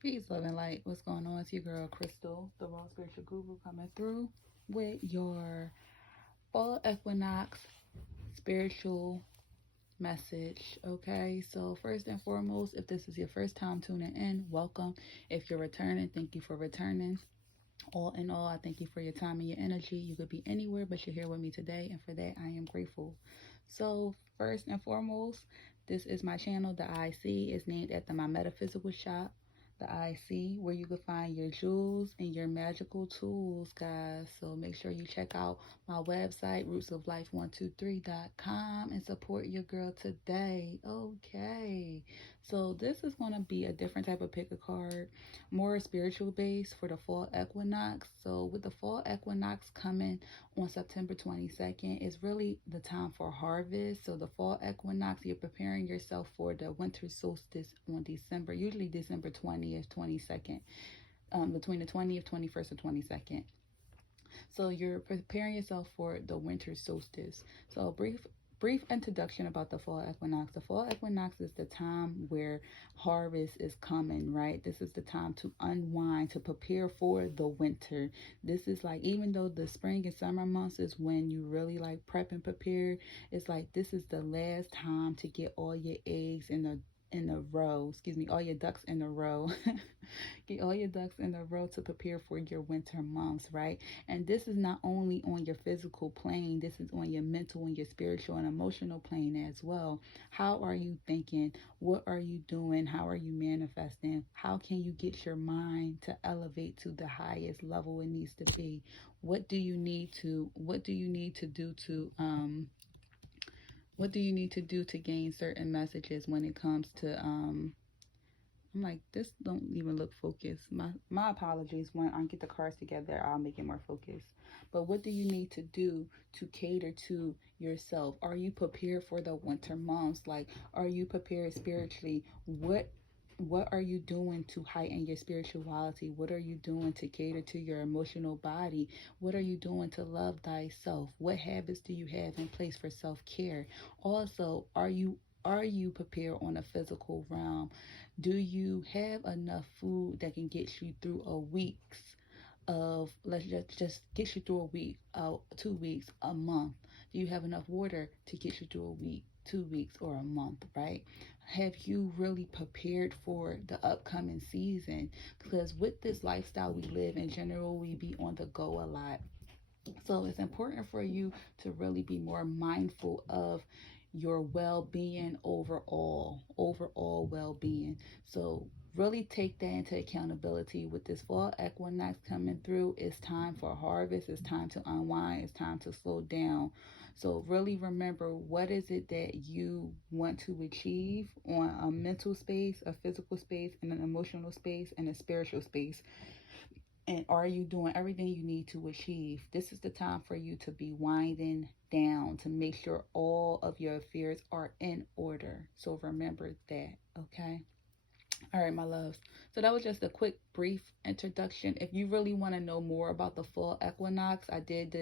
Peace, love, and light. What's going on? It's your girl, Crystal, the Raw Spiritual Guru, coming through with your fall equinox spiritual message. Okay, so first and foremost, if this is your first time tuning in, welcome. If you're returning, thank you for returning. All in all, I thank you for your time and your energy. You could be anywhere, but you're here with me today, and for that, I am grateful. So, first and foremost, this is my channel. The IC is named after my metaphysical shop, the IC, where you can find your jewels and your magical tools, guys. So make sure you check out my website, rootsoflife123.com, and support your girl today. Okay, so this is going to be a different type of pick a card, more spiritual based for the fall equinox. So with the fall equinox coming on September 22nd, it's really the time for harvest. So the fall equinox, you're preparing yourself for the winter solstice on December, usually December 20th, 22nd, between the 20th, 21st, and 22nd. So you're preparing yourself for the winter solstice. So a brief introduction about the fall equinox. The fall equinox is the time where harvest is coming, right? This is the time to unwind, to prepare for the winter. This is like, even though the spring and summer months is when you really like prep and prepare, it's like this is the last time to get all your eggs in a row, excuse me, all your ducks in a row. Get all your ducks in a row to prepare for your winter months, right? And this is not only on your physical plane, this is on your mental and your spiritual and emotional plane as well. How are you thinking? What are you doing? How are you manifesting? How can you get your mind to elevate to the highest level it needs to be? What do you need to gain certain messages when it comes to I'm like, this don't even look focused. My apologies. When I get the cards together, I'll make it more focused. But what do you need to do to cater to yourself? Are you prepared for the winter months? Like, are you prepared spiritually? What are you doing to heighten your spirituality? What are you doing to cater to your emotional body? What are you doing to love thyself? What habits do you have in place for self-care? Also, are you prepared on a physical realm? Do you have enough food that can get you through a week's of, let's just get you through a week, 2 weeks, a month? Do you have enough water to get you through a week, 2 weeks, or a month, right? Have you really prepared for the upcoming season? Because with this lifestyle we live in general, we be on the go a lot. So it's important for you to really be more mindful of your well-being overall well-being. So really take that into accountability. With this fall equinox coming through, it's time for harvest, it's time to unwind, it's time to slow down. So really remember, what is it that you want to achieve on a mental space, a physical space, and an emotional space, and a spiritual space? And are you doing everything you need to achieve? This is the time for you to be winding down, to make sure all of your affairs are in order. So remember that, okay? All right, my loves. So that was just a quick, brief introduction. If you really want to know more about the full equinox, I did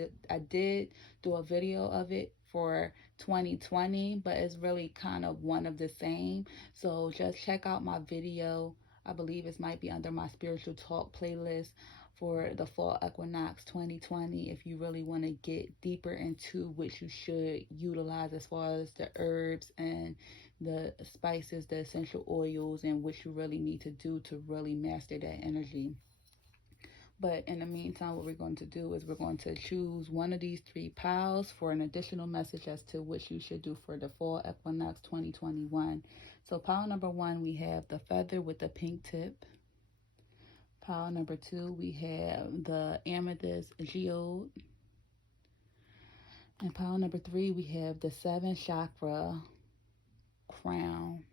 do a video of it for 2020, but it's really kind of one of the same. So just check out my video. I believe it might be under my spiritual talk playlist for the fall equinox 2020, if you really want to get deeper into what you should utilize as far as the herbs and the spices, the essential oils, and what you really need to do to really master that energy. But in the meantime, what we're going to do is we're going to choose one of these three piles for an additional message as to what you should do for the fall equinox 2021. So pile number 1, we have the feather with the pink tip. Pile number 2, we have the amethyst geode. And pile number 3, we have the 7 chakra crown.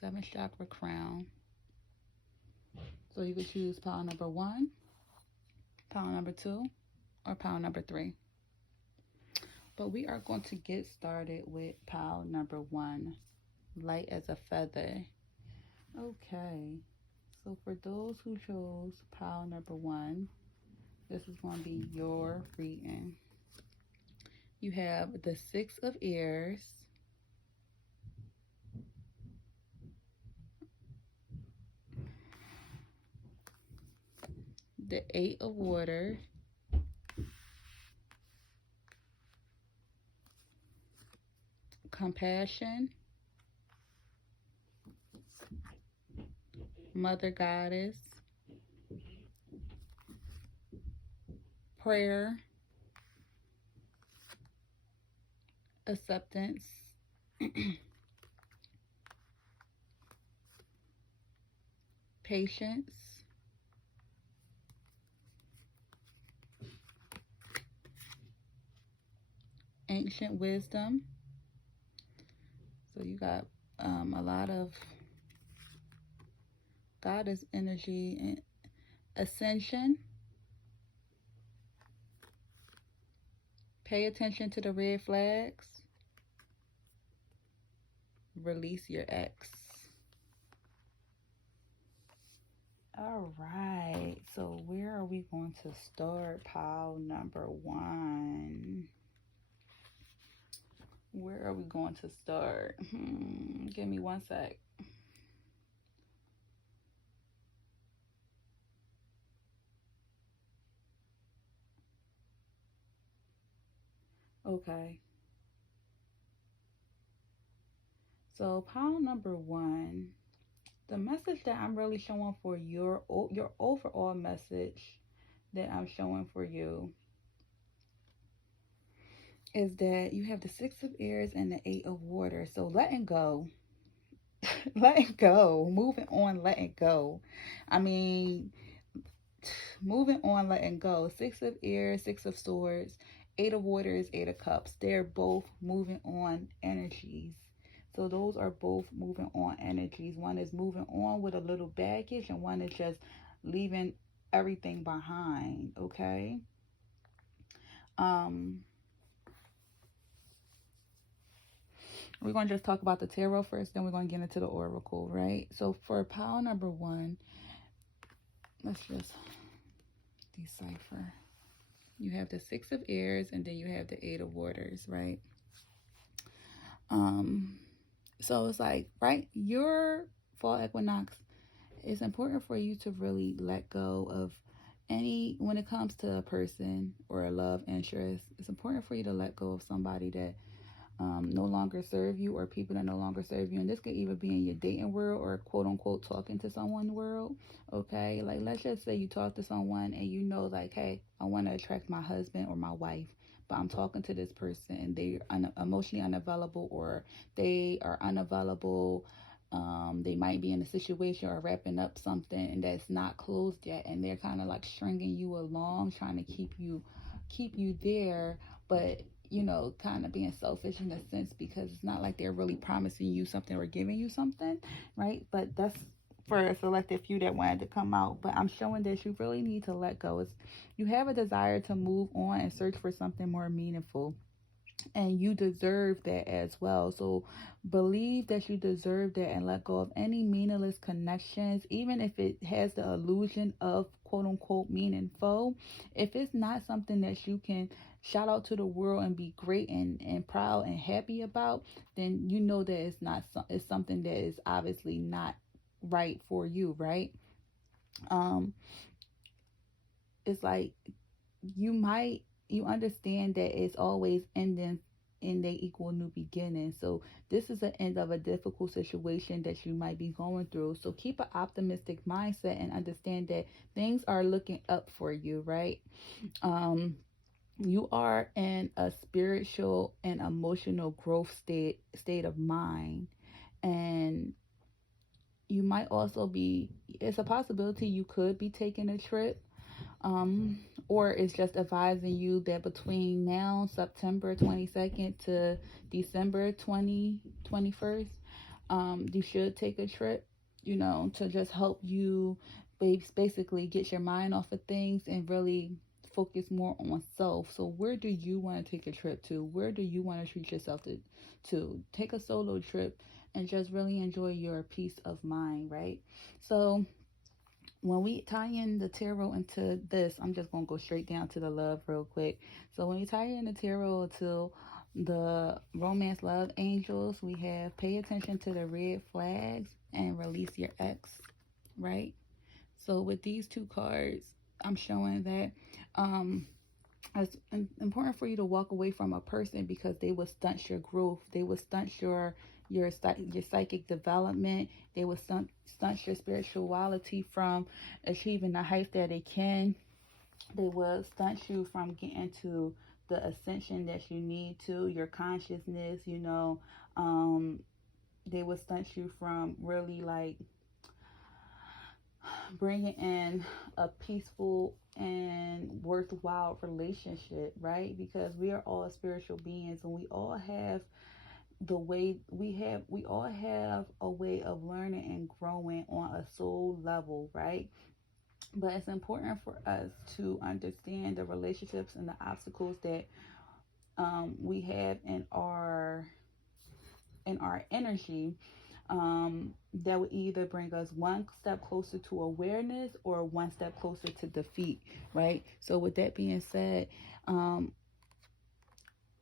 7 chakra crown. So you could choose pile number 1, pile number 2, or pile number 3. But we are going to get started with pile number 1, light as a feather. Okay. So for those who chose pile number 1, this is going to be your reading. You have the 6 of Airs, the 8 of Water, Compassion, Mother Goddess, Prayer, Acceptance, Patience, Ancient Wisdom. So you got a lot of Goddess energy and Ascension. Pay attention to the red flags. Release your ex. All right, so where are we going to start? Pile number 1. Where are we going to start? Give me one sec. Okay. So pile number 1, the message that I'm really showing for your overall message that I'm showing for you is that you have the 6 of Airs and the 8 of Water. So letting go. Letting go. Moving on, letting go. I mean, moving on, letting go. 6 of Airs, 6 of Swords, 8 of Waters, 8 of Cups. They're both moving on energies. So those are both moving on energies. One is moving on with a little baggage, and one is just leaving everything behind, okay? We're going to just talk about the tarot first, then we're going to get into the oracle, right? So for pile number 1, let's just decipher. You have the 6 of Airs, and then you have the 8 of Waters, right? So it's like, right, your fall equinox, it's important for you to really let go of when it comes to a person or a love interest, it's important for you to let go of somebody that no longer serve you, or people that no longer serve you. And this could either be in your dating world or quote unquote talking to someone world. Okay, like let's just say you talk to someone and you know, like, hey, I want to attract my husband or my wife, but I'm talking to this person and they're emotionally unavailable, or they are unavailable. They might be in a situation or wrapping up something and that's not closed yet, and they're kind of like stringing you along, trying to keep you there, but you know, kind of being selfish in a sense, because it's not like they're really promising you something or giving you something, right? But that's for a selected few that wanted to come out. But I'm showing that you really need to let go. You have a desire to move on and search for something more meaningful, and you deserve that as well. So believe that you deserve that and let go of any meaningless connections, even if it has the illusion of quote unquote meaningful. If it's not something that you can shout out to the world and be great and proud and happy about, then you know that it's something that is obviously not right for you, right? It's like you understand that it's always ending and they equal new beginnings. So this is the end of a difficult situation that you might be going through. So keep an optimistic mindset and understand that things are looking up for you, right? You are in a spiritual and emotional growth state of mind, and you might also it's a possibility you could be taking a trip, or it's just advising you that between now, September 22nd to December 21st, you should take a trip, you know, to just help you basically get your mind off of things and really focus more on self. So where do you want to take a trip to? Where do you want to treat yourself to take a solo trip and just really enjoy your peace of mind, right? So when we tie in the tarot into this, I'm just going to go straight down to the love real quick. So when we tie in the tarot to the romance love angels, we have pay attention to the red flags and release your ex, right? So with these two cards, I'm showing that it's important for you to walk away from a person because they will stunt your growth. They will stunt your psychic development. They will stunt your spirituality from achieving the height that they can. They will stunt you from getting to the ascension that you need to, your consciousness, they will stunt you from really like bringing in a peaceful and worthwhile relationship, right? Because we are all spiritual beings and we all have we all have a way of learning and growing on a soul level, right? But it's important for us to understand the relationships and the obstacles that we have in our energy, that would either bring us one step closer to awareness or one step closer to defeat, right? So with that being said,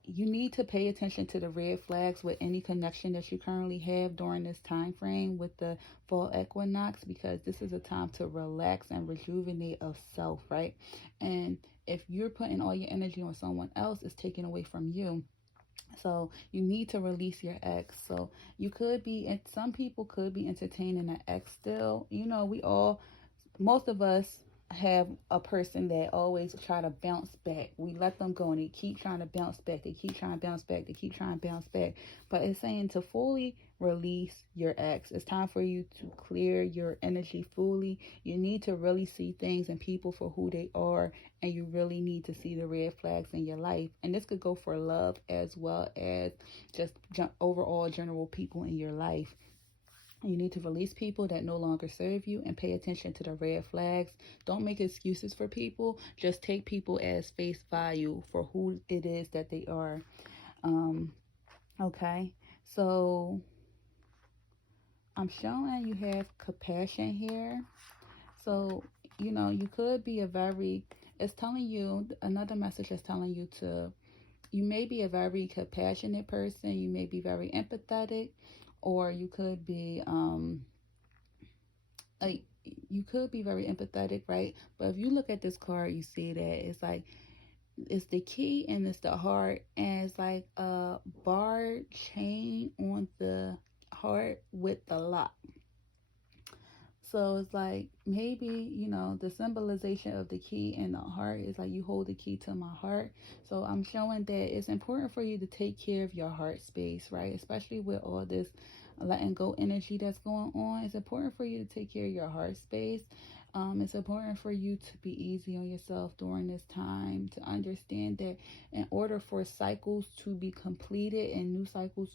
you need to pay attention to the red flags with any connection that you currently have during this time frame with the fall equinox, because this is a time to relax and rejuvenate of self, right? And if you're putting all your energy on someone else, it's taken away from you. So you need to release your ex. So you could be, and some people could be entertaining an ex still. Most of us have a person that always try to bounce back. We let them go and they keep trying to bounce back. They keep trying to bounce back. They keep trying to bounce back. But it's saying to fully release your ex. It's time for you to clear your energy fully. You need to really see things and people for who they are, and you really need to see the red flags in your life. And this could go for love as well as just overall general people in your life. You need to release people that no longer serve you and pay attention to the red flags. Don't make excuses for people. Just take people as face value for who it is that they are. Okay. So I'm showing you have compassion here. So, you could be it's telling you, another message is telling you you may be a very compassionate person. You may be very empathetic. Or you could be very empathetic, right? But if you look at this card, you see that it's the key and it's the heart, and it's like a barred chain on the heart with the lock. So it's like maybe, the symbolization of the key and the heart is like you hold the key to my heart. So I'm showing that it's important for you to take care of your heart space, right? Especially with all this letting go energy that's going on. It's important for you to take care of your heart space. It's important for you to be easy on yourself during this time, to understand that in order for cycles to be completed and new cycles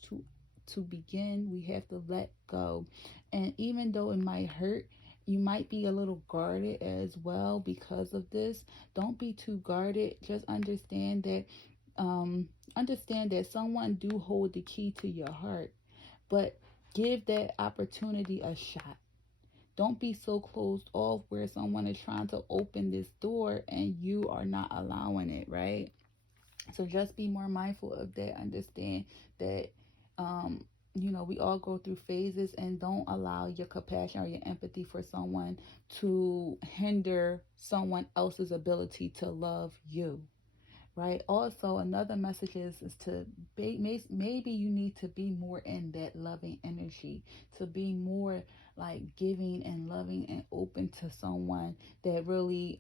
to begin, we have to let go. And even though it might hurt, you might be a little guarded as well because of this. Don't be too guarded. Just understand that someone do hold the key to your heart, but give that opportunity a shot. Don't be so closed off where someone is trying to open this door and you are not allowing it, right? So just be more mindful of that. Understand that we all go through phases, and don't allow your compassion or your empathy for someone to hinder someone else's ability to love you, right? Also, another message is to maybe you need to be more in that loving energy, to be more like giving and loving and open to someone that really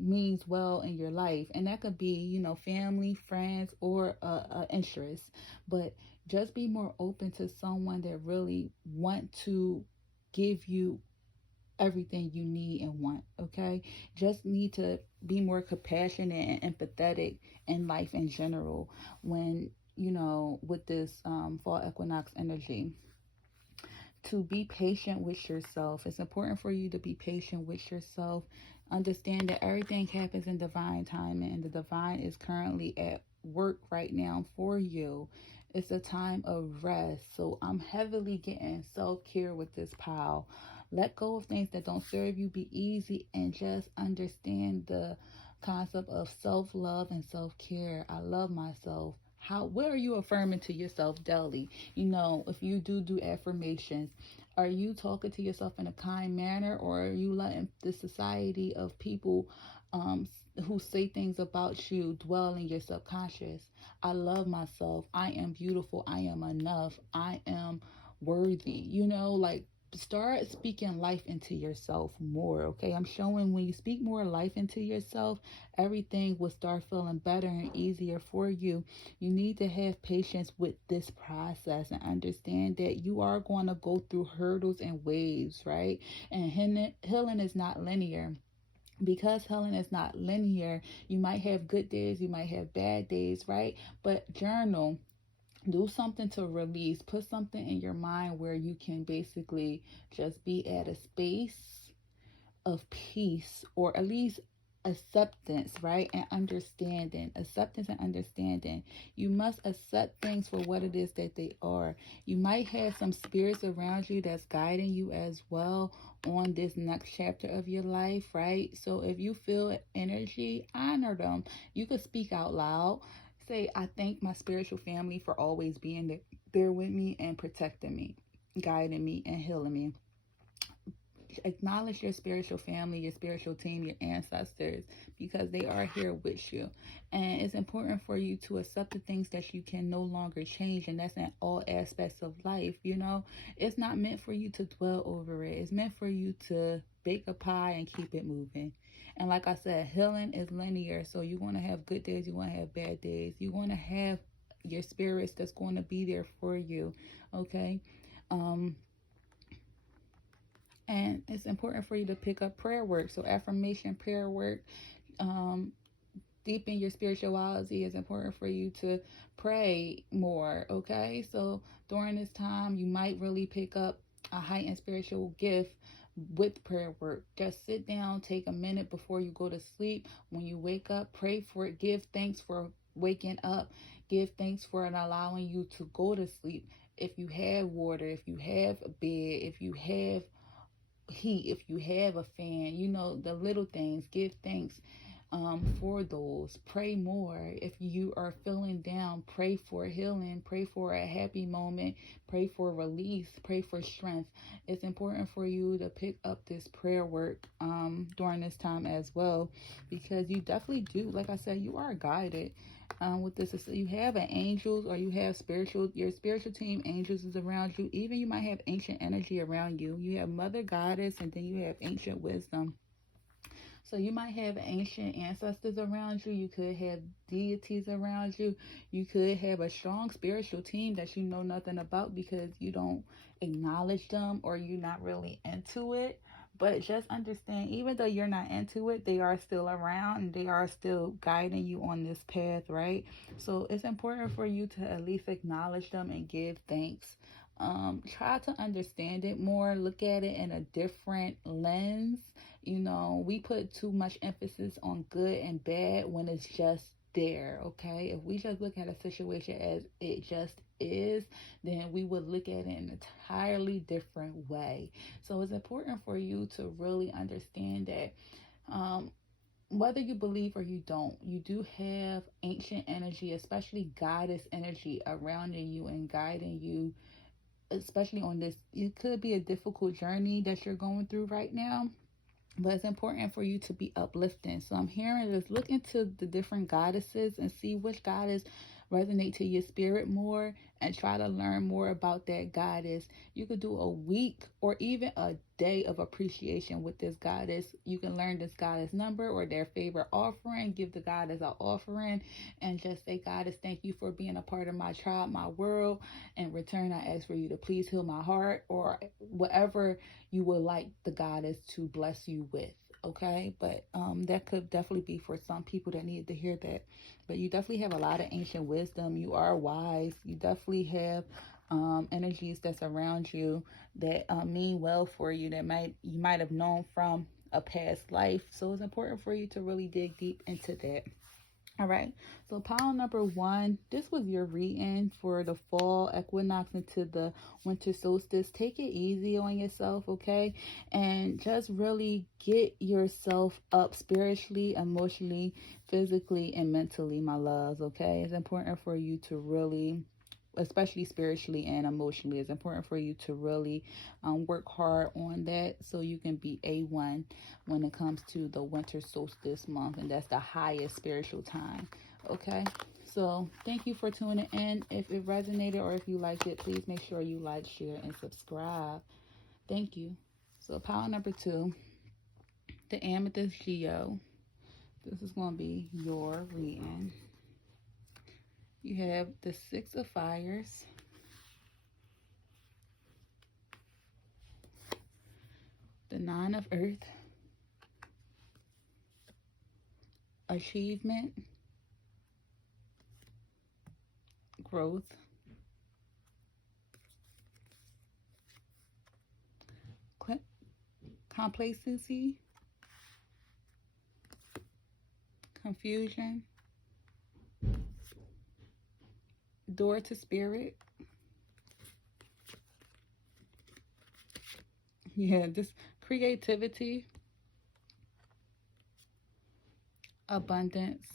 means well in your life. And that could be family, friends, or interest. But just be more open to someone that really want to give you everything you need and want. Okay, just need to be more compassionate and empathetic in life in general when with this fall equinox energy. To be patient with yourself. It's important for you to be patient with yourself. Understand that everything happens in divine timing, and the divine is currently at work right now for you. It's a time of rest. So I'm heavily getting self-care with this pile. Let go of things that don't serve you. Be easy and just understand the concept of self-love and self-care. I love myself. What are you affirming to yourself daily? If you do affirmations, Are you talking to yourself in a kind manner, or are you letting the society of people who say things about you dwell in your subconscious? I love myself. I am beautiful. I am enough. I am worthy. Like, start speaking life into yourself more, okay? I'm showing when you speak more life into yourself, everything will start feeling better and easier for you. You need to have patience with this process and understand that you are going to go through hurdles and waves, right? And healing is not linear. Because healing is not linear, you might have good days, you might have bad days, right? But journal, do something to release, put something in your mind where you can basically just be at a space of peace, or at least acceptance, right? And understanding. Acceptance and understanding. You must accept things for what it is that they are. You might have some spirits around you that's guiding you as well on this next chapter of your life, right? So if you feel energy, honor them. You could speak out loud. Say, I thank my spiritual family for always being there with me and protecting me, guiding me, and healing me. Acknowledge your spiritual family, your spiritual team, your ancestors, because they are here with you. And it's important for you to accept the things that you can no longer change, and that's in all aspects of life. It's not meant for you to dwell over it. It's meant for you to bake a pie and keep it moving. And like I said, healing is linear. So you're going to have good days, you're going to have bad days. You're going to have your spirits that's going to be there for you. Okay. And it's important for you to pick up prayer work. So affirmation, prayer work, deepen your spirituality. Is important for you to pray more, okay? So during this time, you might really pick up a heightened spiritual gift with prayer work. Just sit down, take a minute before you go to sleep. When you wake up, pray for it. Give thanks for waking up. Give thanks for it allowing you to go to sleep. If you have water, if you have a bed, if you have heat, if you have a fan, the little things. Give thanks for those. Pray more. If you are feeling down, pray for healing, pray for a happy moment, pray for release, pray for strength. It's important for you to pick up this prayer work during this time as well, because you definitely do, like I said, you are guided with this. You have an angels, or you have your spiritual team angels is around you. Even you might have ancient energy around you. You have mother goddess, and then you have ancient wisdom. So you might have ancient ancestors around you. You could have deities around you. You could have a strong spiritual team that you know nothing about because you don't acknowledge them, or you're not really into it. But just understand, even though you're not into it, they are still around and they are still guiding you on this path, right? So it's important for you to at least acknowledge them and give thanks. Try to understand it more. Look at it in a different lens. We put too much emphasis on good and bad when it's just there, okay? If we just look at a situation as it just is, then we would look at it in an entirely different way. So it's important for you to really understand that whether you believe or you don't, you do have ancient energy, especially goddess energy around you and guiding you, especially on this. It could be a difficult journey that you're going through right now, but it's important for you to be uplifting. So I'm hearing this. Look into the different goddesses and see which goddess resonate to your spirit more, and try to learn more about that goddess. You could do a week or even a day of appreciation with this goddess. You can learn this goddess number or their favorite offering. Give the goddess an offering and just say, Goddess, thank you for being a part of my tribe, my world. In return, I ask for you to please heal my heart, or whatever you would like the goddess to bless you with. Okay, but that could definitely be for some people that need to hear that. But you definitely have a lot of ancient wisdom. You are wise. You definitely have energies that's around you that mean well for you, that you might have known from a past life. So it's important for you to really dig deep into that. All right, so pile number 1, this was your reading for the fall equinox into the winter solstice. Take it easy on yourself, okay? And just really get yourself up spiritually, emotionally, physically, and mentally, my loves, okay? It's important for you to really especially spiritually and emotionally. It's important for you to really work hard on that so you can be A1 when it comes to the winter solstice month, and that's the highest spiritual time. Okay, so thank you for tuning in. If it resonated or if you liked it, please make sure you like, share, and subscribe. Thank you. So pile number 2, the Amethyst Geo. This is going to be your reading. You have the 6 of Fires, the 9 of Earth, achievement, growth, complacency, confusion, door to spirit. Yeah, this creativity, abundance,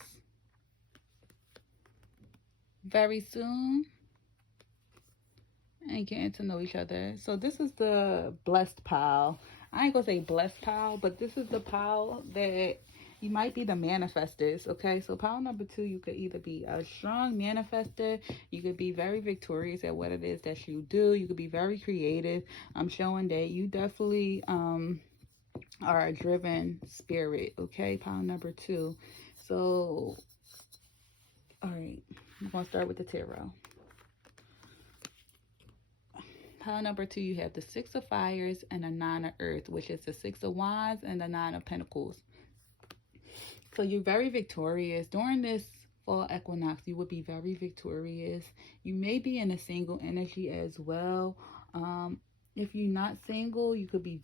very soon, and getting to know each other. So this is the blessed pile. I ain't gonna say blessed pile, but this is the pile that you might be the manifestors. Okay, so pile number 2, you could either be a strong manifester, you could be very victorious at what it is that you do, you could be very creative. I'm showing that you definitely are a driven spirit. Okay, pile number 2. So all right, I'm gonna start with the tarot. Pile number 2, you have the 6 of Fires and the 9 of Earth, which is the 6 of Wands and the 9 of Pentacles. So you're very victorious. During this fall equinox, you would be very victorious. You may be in a single energy as well. If you're not single, you could be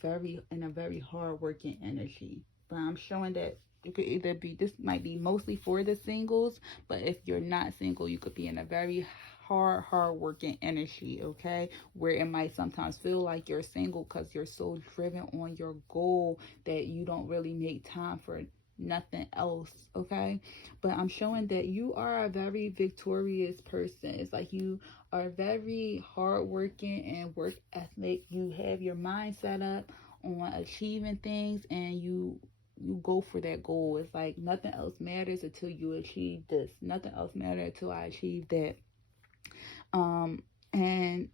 in a very hard-working energy. But I'm showing that it could either be, this might be mostly for the singles, but if you're not single, you could be in a very hard working energy, okay, where it might sometimes feel like you're single because you're so driven on your goal that you don't really make time for nothing else. Okay, but I'm showing that you are a very victorious person. It's like you are very hardworking and work ethic. You have your mind set up on achieving things, and you go for that goal. It's like nothing else matters until you achieve this. Nothing else matters until I achieve that. And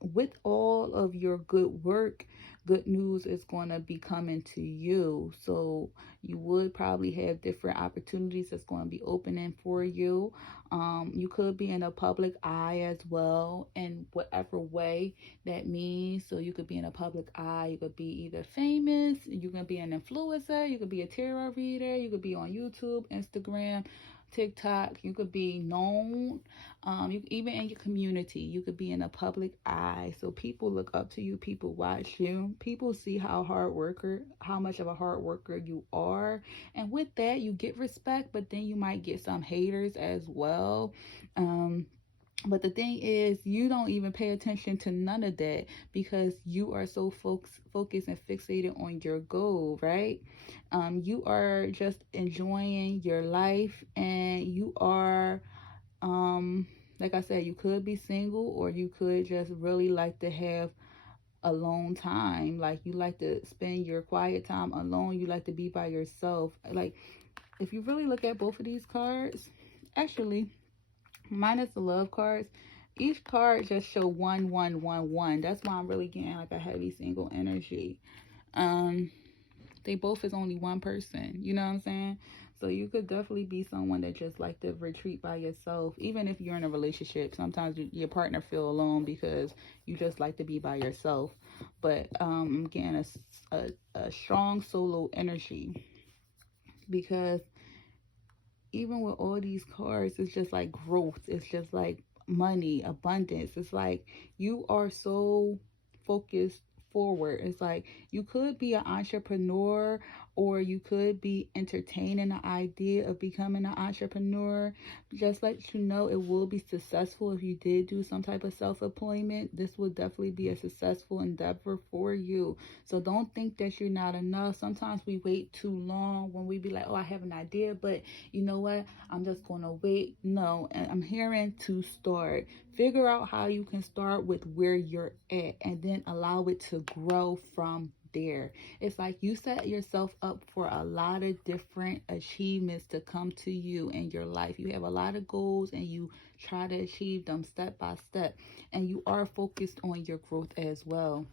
with all of your good work, good news is going to be coming to you. So you would probably have different opportunities that's going to be opening for you. You could be in a public eye as well, in whatever way that means. So you could be in a public eye. You could be either famous, you can be an influencer, you could be a tarot reader, you could be on YouTube, Instagram, TikTok. You could be known. Even in your community, you could be in a public eye. So people look up to you, people watch you, people see how much of a hard worker you are. And with that, you get respect, but then you might get some haters as well. But the thing is, you don't even pay attention to none of that because you are so focused and fixated on your goal, right? You are just enjoying your life, and you are, like I said, you could be single, or you could just really like to have alone time. Like, you like to spend your quiet time alone. You like to be by yourself. Like, if you really look at both of these cards, actually, minus the love cards, each card just show 1 1 1 1. That's why I'm really getting like a heavy single energy. They both is only one person, you know what I'm saying? So you could definitely be someone that just like to retreat by yourself. Even if you're in a relationship, sometimes your partner feel alone because you just like to be by yourself. But I'm getting a strong solo energy, because even with all these cards, it's just like growth. It's just like money, abundance. It's like you are so focused forward. It's like you could be an entrepreneur, or you could be entertaining the idea of becoming an entrepreneur. Just let you know, it will be successful if you did do some type of self-employment. This will definitely be a successful endeavor for you. So don't think that you're not enough. Sometimes we wait too long when we be like, oh, I have an idea, but you know what, I'm just gonna wait. No, and I'm hearing to start. Figure out how you can start with where you're at, and then allow it to grow from there. It's like you set yourself up for a lot of different achievements to come to you in your life. You have a lot of goals, and you try to achieve them step by step, and you are focused on your growth as well.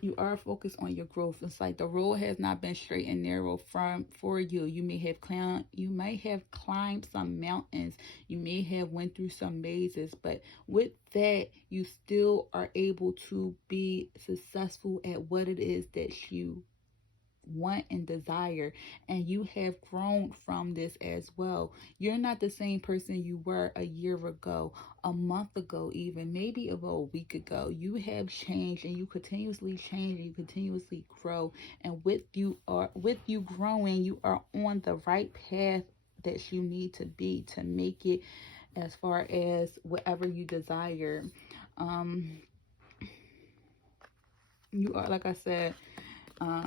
You are focused on your growth. It's like the road has not been straight and narrow for you. You may have climbed some mountains, you may have went through some mazes, but with that, you still are able to be successful at what it is that you want and desire, and you have grown from this as well. You're not the same person you were a year ago, a month ago, even maybe about a week ago. You have changed, and you continuously change, and you continuously grow, and with you growing, you are on the right path that you need to be to make it as far as whatever you desire. um you are, like I said,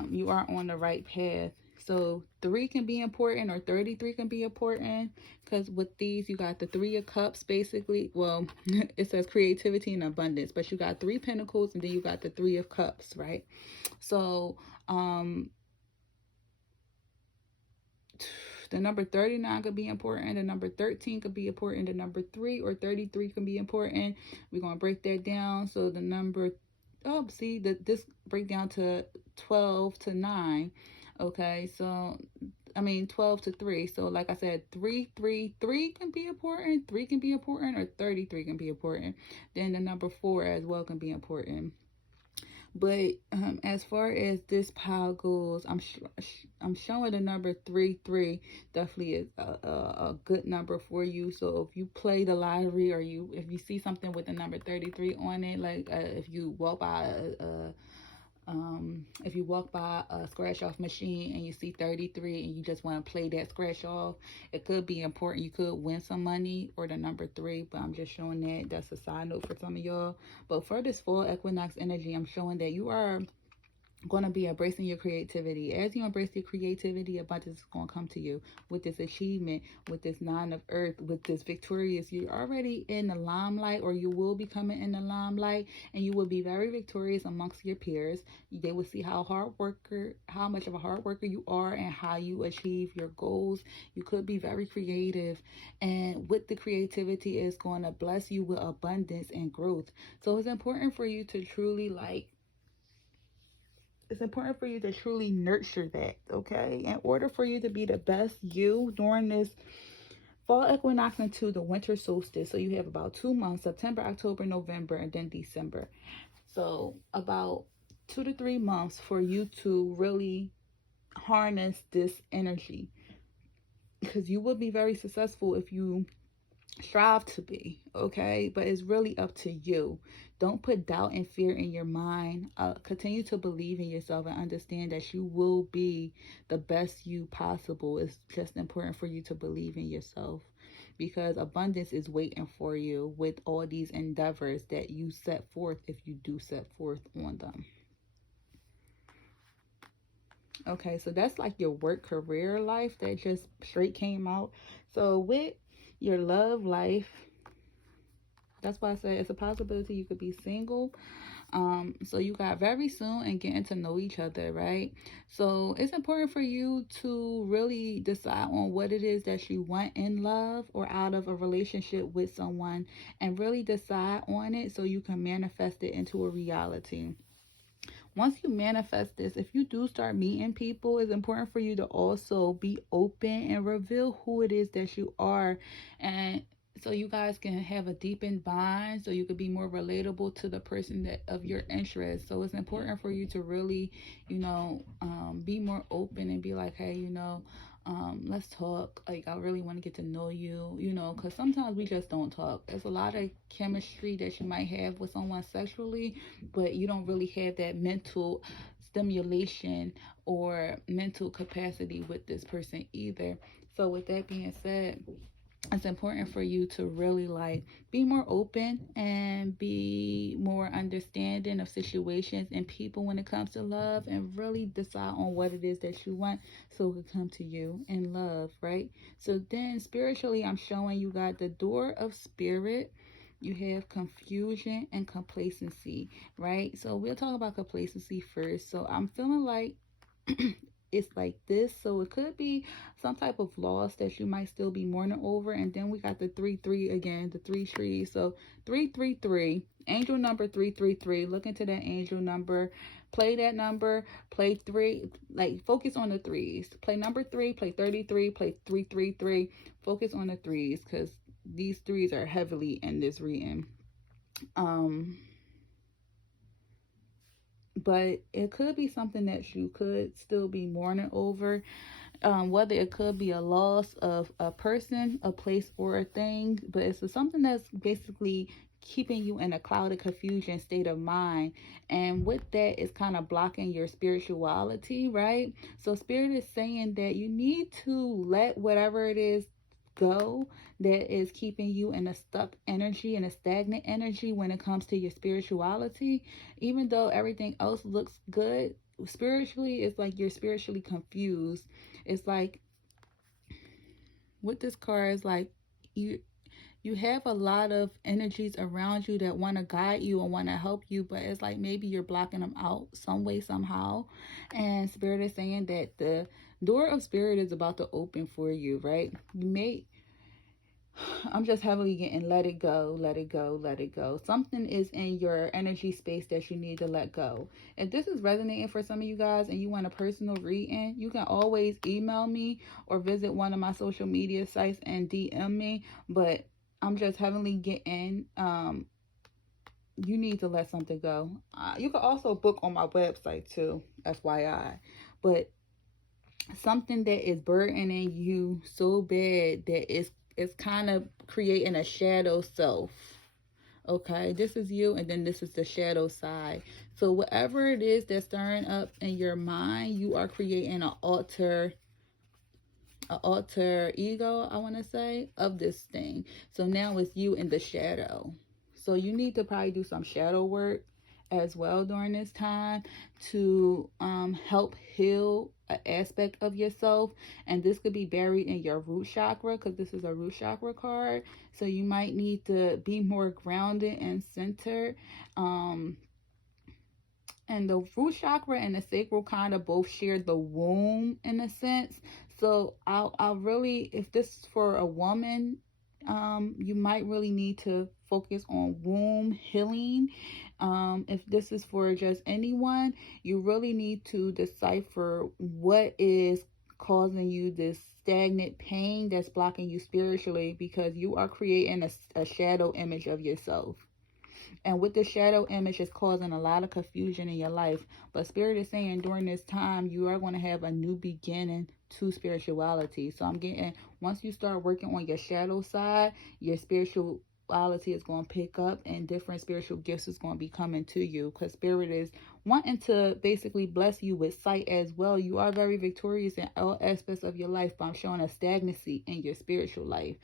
you are on the right path. So 3 can be important, or 33 can be important, because with these, you got the 3 of cups, basically. Well, it says creativity and abundance, but you got 3 pentacles, and then you got the 3 of cups, right? So the number 39 could be important, the number 13 could be important, the number 3 or 33 can be important. We're going to break that down. So the number, oh, see, this break down to 12 to 9. Okay, so I mean 12 to 3. So like I said, 3 can be important, 3 can be important, or 33 can be important. Then the number 4 as well can be important. But as far as this pile goes, I'm showing the number 33 definitely is a good number for you. So if you play the lottery, or if you see something with the number 33 on it, like if you walk by a scratch off machine and you see 33 and you just want to play that scratch off, it could be important. You could win some money, or the number 3, but I'm just showing that's a side note for some of y'all. But for this fall equinox energy, I'm showing that you are going to be embracing your creativity. As you embrace your creativity, abundance is going to come to you with this achievement, with this 9 of earth, with this victorious. You're already in the limelight, or you will be coming in the limelight, and you will be very victorious amongst your peers. They will see how much of a hard worker you are, and how you achieve your goals. You could be very creative, and with the creativity, is going to bless you with abundance and growth. So it's important for you to truly nurture that, okay? In order for you to be the best you during this fall equinox into the winter solstice. So you have about 2 months, September, October, November, and then December. So about 2 to 3 months for you to really harness this energy, because you will be very successful if you strive to be, okay? But it's really up to you. Don't put doubt and fear in your mind. Continue to believe in yourself, and understand that you will be the best you possible. It's just important for you to believe in yourself, because abundance is waiting for you with all these endeavors that you set forth, if you do set forth on them. Okay, so that's like your work career life that just straight came out. So with your love life, that's why I say it's a possibility you could be single. So you got very soon and getting to know each other, right? So it's important for you to really decide on what it is that you want in love, or out of a relationship with someone, and really decide on it so you can manifest it into a reality. Once you manifest this, if you do start meeting people, it's important for you to also be open and reveal who it is that you are, and so you guys can have a deepened bond, so you could be more relatable to the person that of your interest. So it's important for you to really, be more open, and be like, hey, let's talk. Like, I really want to get to know you, you know, because sometimes we just don't talk. There's a lot of chemistry that you might have with someone sexually, but you don't really have that mental stimulation or mental capacity with this person either. So with that being said, it's important for you to really like be more open and be more understanding of situations and people when it comes to love, and really decide on what it is that you want so it can come to you in love, right? So then spiritually, I'm showing you got the door of spirit. You have confusion and complacency, right? So we'll talk about complacency first. So I'm feeling like it's like this, so it could be some type of loss that you might still be mourning over. And then we got the 3-3 again, the 3 trees. So 333, angel number 333. Look into that angel number, play that number, play 3, like focus on the threes. Play number 3, play 33, play 333. Focus on the threes, because these threes are heavily in this reading. But it could be something that you could still be mourning over, whether it could be a loss of a person, a place, or a thing. But it's something that's basically keeping you in a clouded confusion state of mind, and with that is kind of blocking your spirituality, right? So spirit is saying that you need to let whatever it is go that is keeping you in a stuck energy and a stagnant energy when it comes to your spirituality. Even though everything else looks good, spiritually, it's like you're spiritually confused. It's like with this card, it's like you have a lot of energies around you that want to guide you and want to help you, but it's like maybe you're blocking them out some way, somehow. And spirit is saying that the door of spirit is about to open for you, right? I'm just heavily getting let it go, let it go, let it go. Something is in your energy space that you need to let go. If this is resonating for some of you guys and you want a personal reading, you can always email me or visit one of my social media sites and DM me. But I'm just heavily getting, you need to let something go. You can also book on my website too, FYI. But something that is burdening you so bad that it's kind of creating a shadow self. Okay, this is you, and then this is the shadow side. So whatever it is that's stirring up in your mind, you are creating an alter ego, I want to say, of this thing. So now it's you in the shadow. So you need to probably do some shadow work as well during this time to help heal an aspect of yourself. And this could be buried in your root chakra, because this is a root chakra card. So you might need to be more grounded and centered. And the root chakra and the sacral kind of both share the womb in a sense. So I'll really, if this is for a woman, you might really need to focus on womb healing. If this is for just anyone, you really need to decipher what is causing you this stagnant pain that's blocking you spiritually, because you are creating a shadow image of yourself. And with the shadow image, is causing a lot of confusion in your life. But spirit is saying during this time, you are going to have a new beginning to spirituality. So I'm getting, once you start working on your shadow side, your spirituality is going to pick up, and different spiritual gifts is going to be coming to you, because spirit is wanting to basically bless you with sight as well. You are very victorious in all aspects of your life, but I'm showing a stagnancy in your spiritual life.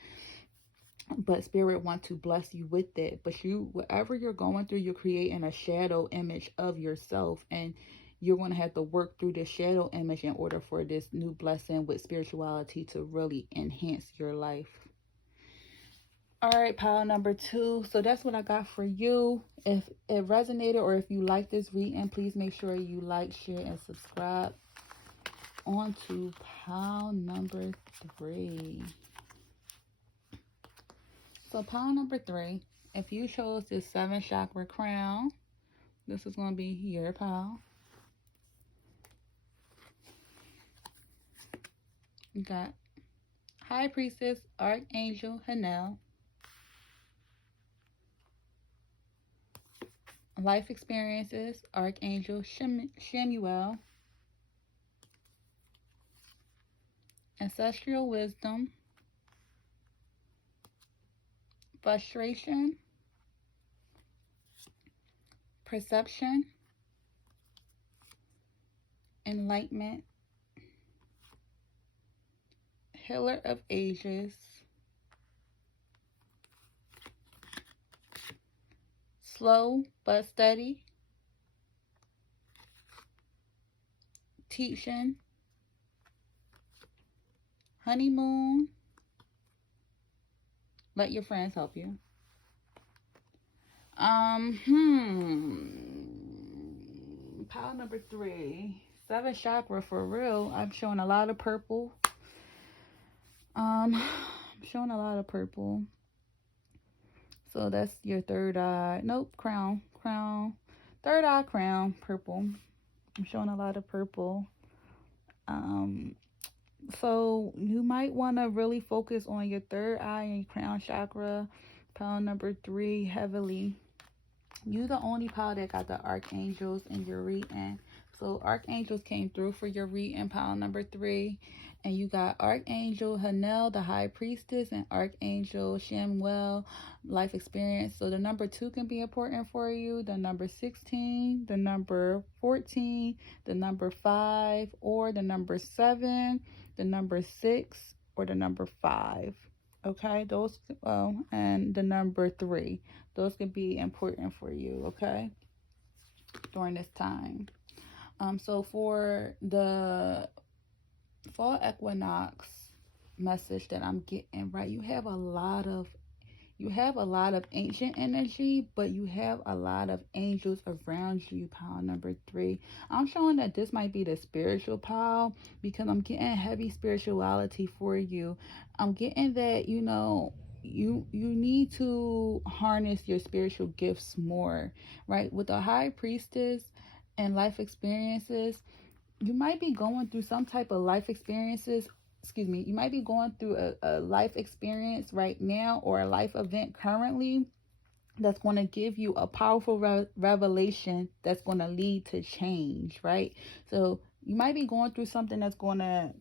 But spirit want to bless you with it. But you, whatever you're going through, you're creating a shadow image of yourself, and you're going to have to work through this shadow image in order for this new blessing with spirituality to really enhance your life. All right, pile number 2. So that's what I got for you. If it resonated, or if you like this reading, please make sure you like, share, and subscribe. On to pile number 3. So pile number 3, if you chose this 7 chakra crown, this is going to be your pile. You got High Priestess, Archangel Hanel, Life Experiences, Archangel Shemuel, ancestral wisdom, frustration, perception, enlightenment, healer of ages, slow but steady, teaching, honeymoon, let your friends help you. Pile number 3, 7 chakra for real. I'm showing a lot of purple. I'm showing a lot of purple. So that's your third eye. Nope, crown. Third eye, crown, purple. I'm showing a lot of purple. So you might want to really focus on your third eye and your crown chakra, pile number 3, heavily. You're the only pile that got the archangels in your reading. So archangels came through for your reading, pile number 3. And you got Archangel Hanel, the High Priestess, and Archangel Shamuel, life experience. So the number 2 can be important for you. The number 16, the number 14, the number 5, or the number 7, the number 6, or the number 5. Okay, those, and the number 3. Those can be important for you, okay, during this time. So for the fall equinox message that I'm getting, right, you have a lot of ancient energy, but you have a lot of angels around you, pile number 3. I'm showing that this might be the spiritual pile, because I'm getting heavy spirituality for you. I'm getting that, you need to harness your spiritual gifts more, right? With the High Priestess and life experiences, you might be going through some type of life experiences. You might be going through a life experience right now, or a life event currently, that's going to give you a powerful revelation that's going to lead to change, right? So you might be going through something that's going to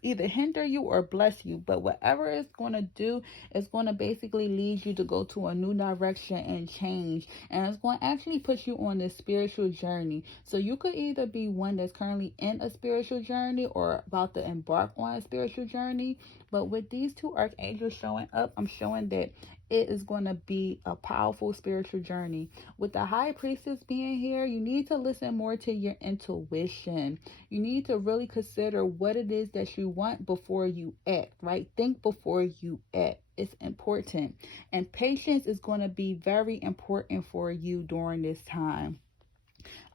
either hinder you or bless you, but whatever it's going to do, it's going to basically lead you to go to a new direction and change, and it's going to actually put you on this spiritual journey. So you could either be one that's currently in a spiritual journey or about to embark on a spiritual journey. But with these 2 archangels showing up, I'm showing that it is going to be a powerful spiritual journey. With the High Priestess being here, you need to listen more to your intuition. You need to really consider what it is that you want before you act, right? Think before you act. It's important. And patience is going to be very important for you during this time.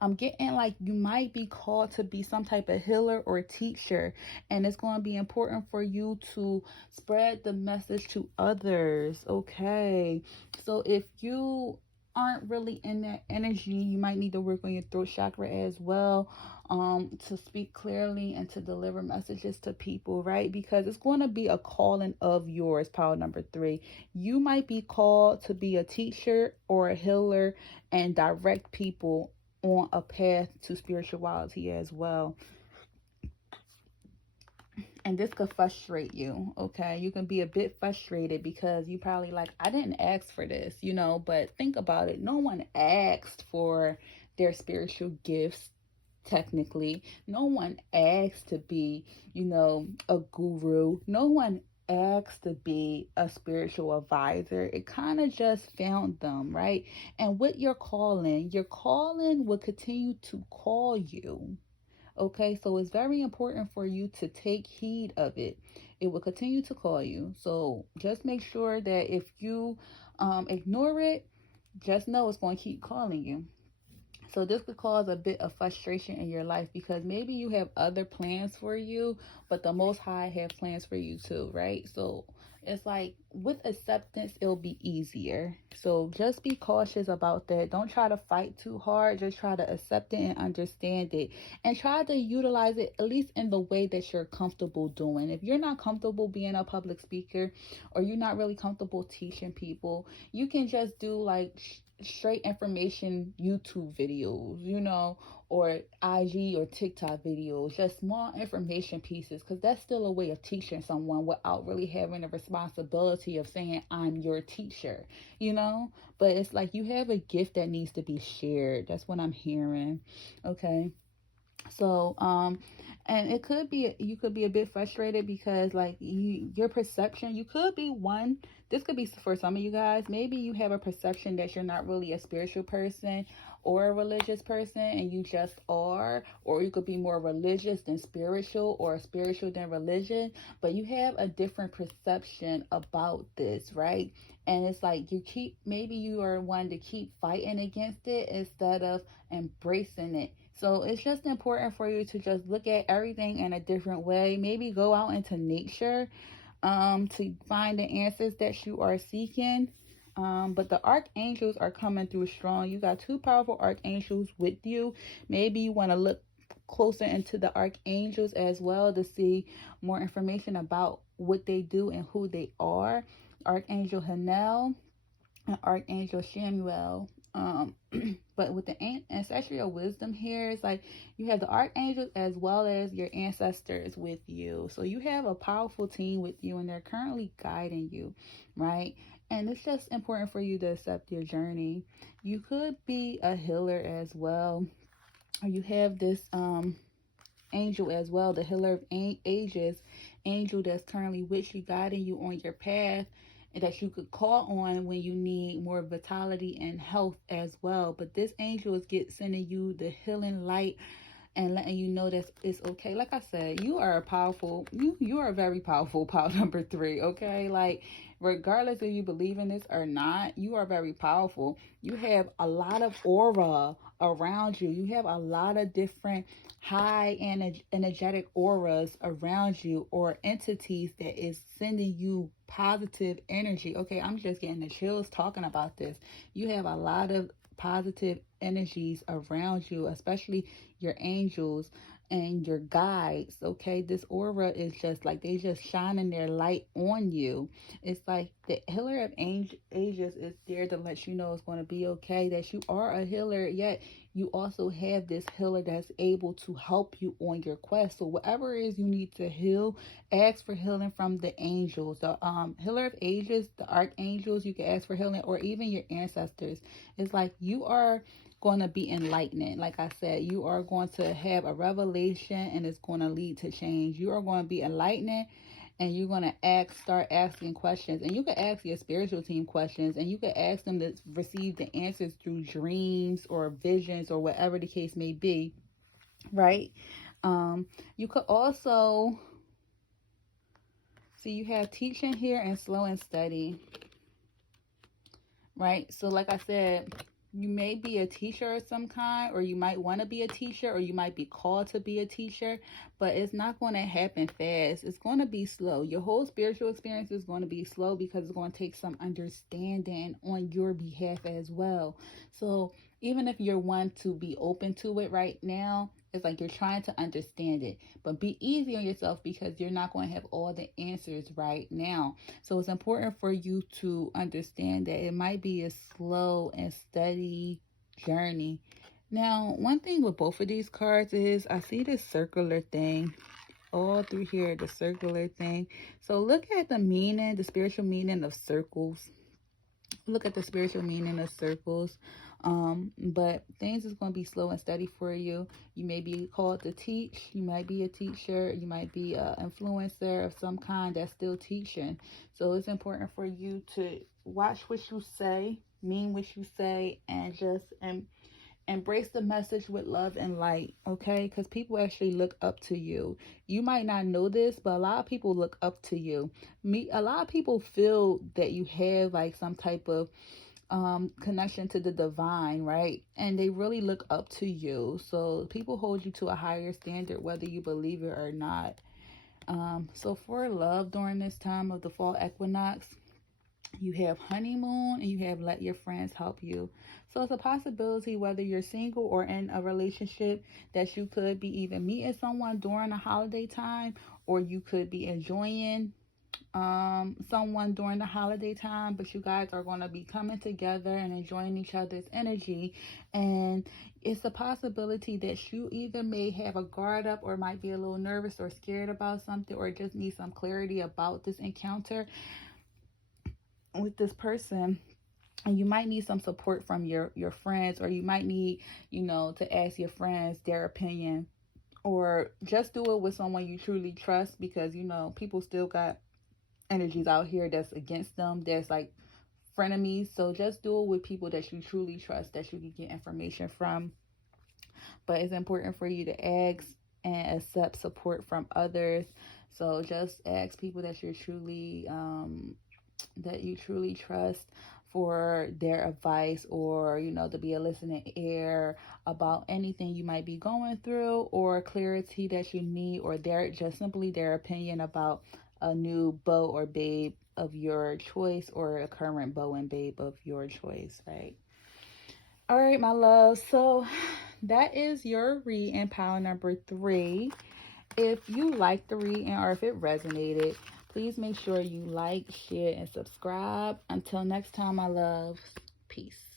I'm getting like you might be called to be some type of healer or teacher, and it's going to be important for you to spread the message to others, okay? So if you aren't really in that energy, you might need to work on your throat chakra as well, to speak clearly and to deliver messages to people, right? Because it's going to be a calling of yours, pile number 3. You might be called to be a teacher or a healer and direct people on a path to spirituality as well. And this could frustrate you, okay? You can be a bit frustrated because you probably like, I didn't ask for this, but think about it. No one asked for their spiritual gifts, technically. No one asked to be, a guru. No one asked to be a spiritual advisor. It kind of just found them, right? And with your calling will continue to call you. Okay, so it's very important for you to take heed of it. It will continue to call you. So just make sure that if you ignore it, just know it's going to keep calling you. So this could cause a bit of frustration in your life, because maybe you have other plans for you, but the Most High have plans for you too, right? So it's like with acceptance, it'll be easier. So just be cautious about that. Don't try to fight too hard. Just try to accept it and understand it, and try to utilize it at least in the way that you're comfortable doing. If you're not comfortable being a public speaker, or you're not really comfortable teaching people, you can just do like straight information YouTube videos, you know, or IG or TikTok videos, just small information pieces, because that's still a way of teaching someone without really having the responsibility of saying, I'm your teacher, you know. But it's like you have a gift that needs to be shared. That's what I'm hearing. Okay. So, and it could be, you could be a bit frustrated because like your perception, you could be one, this could be for some of you guys, maybe you have a perception that you're not really a spiritual person or a religious person, and you just are, or you could be more religious than spiritual or spiritual than religion, but you have a different perception about this, right? And it's like you keep, maybe you are one to keep fighting against it instead of embracing it. So it's just important for you to just look at everything in a different way. Maybe go out into nature to find the answers that you are seeking. But the archangels are coming through strong. You got two powerful archangels with you. Maybe you want to look closer into the archangels as well to see more information about what they do and who they are. Archangel Hanel and Archangel Samuel. But with the ancestral wisdom here, it's like you have the archangels as well as your ancestors with you. So you have a powerful team with you, and they're currently guiding you, right? And it's just important for you to accept your journey. You could be a healer as well, or you have this angel as well, the healer of ages, angel that's currently with you, guiding you on your path, and that you could call on when you need more vitality and health as well. But this angel is sending you the healing light and letting you know that it's okay. Like I said, you are a powerful, you are a very powerful power number 3, okay? Like, regardless if you believe in this or not, you are very powerful. You have a lot of aura around you. You have a lot of different high energetic auras around you, or entities that is sending you positive energy. Okay, I'm just getting the chills talking about this. You have a lot of positive energies around you, especially your angels and your guides. Okay, this aura is just like they just shining their light on you. It's like the healer of ages is there to let you know it's going to be okay, that you are a healer, yet you also have this healer that's able to help you on your quest. So whatever it is you need to heal, ask for healing from the angels, the healer of ages, the archangels. You can ask for healing, or even your ancestors. It's like you are going to be enlightened. Like I said, you are going to have a revelation, and it's going to lead to change. You are going to be enlightened, and you're going to start asking questions. And you can ask your spiritual team questions, and you can ask them to receive the answers through dreams or visions or whatever the case may be, right? You could also see you have teaching here and slow and steady, right? So like I said, you may be a teacher of some kind, or you might want to be a teacher, or you might be called to be a teacher, but it's not going to happen fast. It's going to be slow. Your whole spiritual experience is going to be slow because it's going to take some understanding on your behalf as well. So even if you're one to be open to it right now, it's like you're trying to understand it, but be easy on yourself because you're not going to have all the answers right now. So it's important for you to understand that it might be a slow and steady journey. Now, one thing with both of these cards is I see this circular thing all through here, the circular thing. So look at the meaning, the spiritual meaning of circles. Look at the spiritual meaning of circles. But things is going to be slow and steady for you. You may be called to teach. You might be a teacher. You might be an influencer of some kind that's still teaching. So it's important for you to watch what you say, mean what you say, and just embrace the message with love and light, okay? Because people actually look up to you. You might not know this, but a lot of people look up to you. A lot of people feel that you have like some type of connection to the divine, right? And they really look up to you. So people hold you to a higher standard, whether you believe it or not. So for love during this time of the fall equinox, you have honeymoon, and you have let your friends help you. So it's a possibility, whether you're single or in a relationship, that you could be even meeting someone during the holiday time, or you could be enjoying someone during the holiday time, but you guys are going to be coming together and enjoying each other's energy. And it's a possibility that you either may have a guard up, or might be a little nervous or scared about something, or just need some clarity about this encounter with this person. And you might need some support from your friends, or you might need, to ask your friends their opinion, or just do it with someone you truly trust, because people still got energies out here that's against them, that's like frenemies. So just do it with people that you truly trust, that you can get information from. But it's important for you to ask and accept support from others. So just ask people that you truly trust for their advice, or to be a listening ear about anything you might be going through, or clarity that you need, or just simply their opinion about a new beau or babe of your choice, or a current beau and babe of your choice, right? All right, my love. So that is your reading, pile number 3. If you liked the reading, or if it resonated, please make sure you like, share, and subscribe. Until next time, my loves. Peace.